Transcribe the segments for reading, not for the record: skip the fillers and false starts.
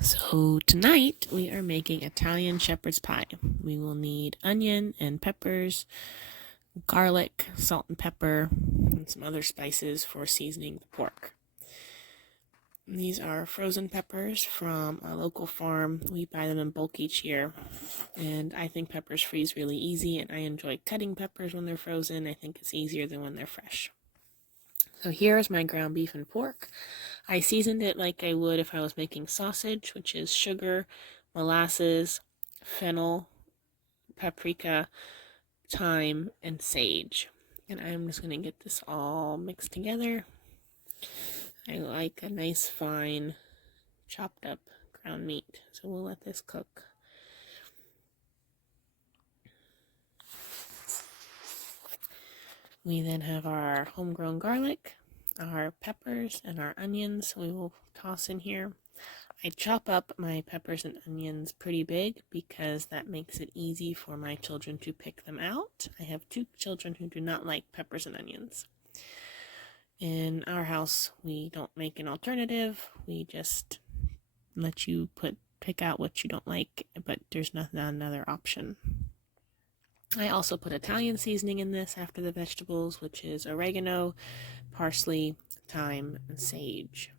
So tonight we are making Italian shepherd's pie. We will need onion and peppers, garlic, salt and pepper, and some other spices for seasoning the pork. These are frozen peppers from a local farm. We buy them in bulk each year, and I think peppers freeze really easy, and I enjoy cutting peppers when they're frozen. I think it's easier than when they're fresh. So here's my ground beef and pork. I seasoned it like I would if I was making sausage, which is sugar, molasses, fennel, paprika, thyme, and sage. And I'm just going to get this all mixed together. I like a nice fine chopped up ground meat, so we'll let this cook. We then have our homegrown garlic, our peppers, and our onions we will toss in here. I chop up my peppers and onions pretty big because that makes it easy for my children to pick them out. I have 2 children who do not like peppers and onions. In our house, we don't make an alternative. We just let you pick out what you don't like, but there's not another option. I also put Italian seasoning in this after the vegetables, which is oregano, parsley, thyme, and sage.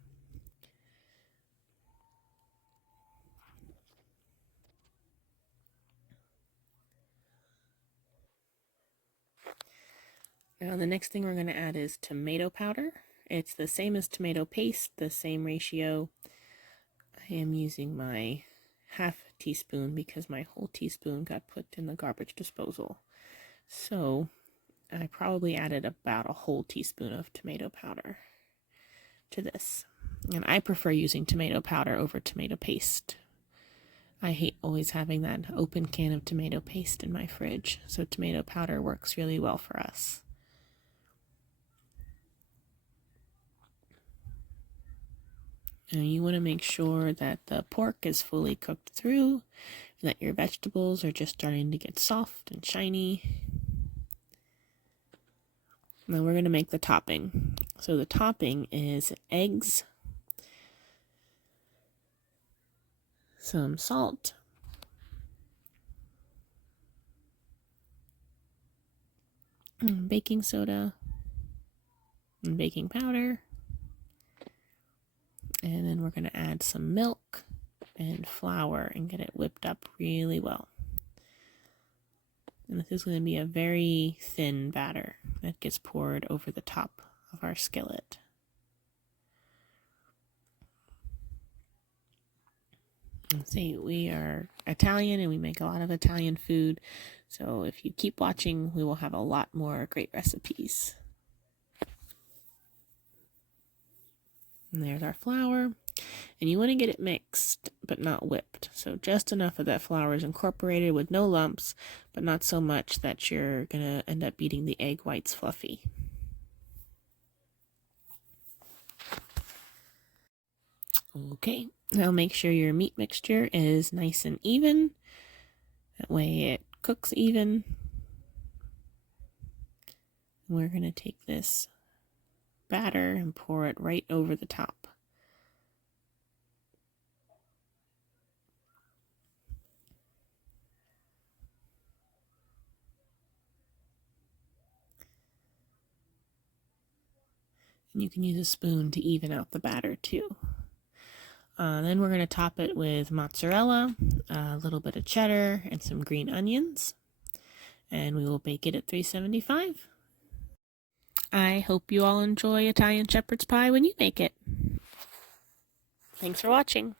Now the next thing we're going to add is tomato powder. It's the same as tomato paste, the same ratio. I am using my half teaspoon because my whole teaspoon got put in the garbage disposal. So I probably added about a whole teaspoon of tomato powder to this. And I prefer using tomato powder over tomato paste. I hate always having that open can of tomato paste in my fridge, so tomato powder works really well for us. Now you want to make sure that the pork is fully cooked through, and that your vegetables are just starting to get soft and shiny. Now we're going to make the topping. So the topping is eggs, some salt, baking soda, and baking powder. And then we're going to add some milk and flour and get it whipped up really well. And this is going to be a very thin batter that gets poured over the top of our skillet. And see, we are Italian and we make a lot of Italian food. So if you keep watching, we will have a lot more great recipes. And there's our flour. And you want to get it mixed, but not whipped. So just enough of that flour is incorporated with no lumps, but not so much that you're going to end up eating the egg whites fluffy. Okay, now make sure your meat mixture is nice and even. That way it cooks even. We're going to take this batter and pour it right over the top. And you can use a spoon to even out the batter too. Then we're going to top it with mozzarella, a little bit of cheddar, and some green onions. And we will bake it at 375. I hope you all enjoy Italian shepherd's pie when you make it. Thanks for watching.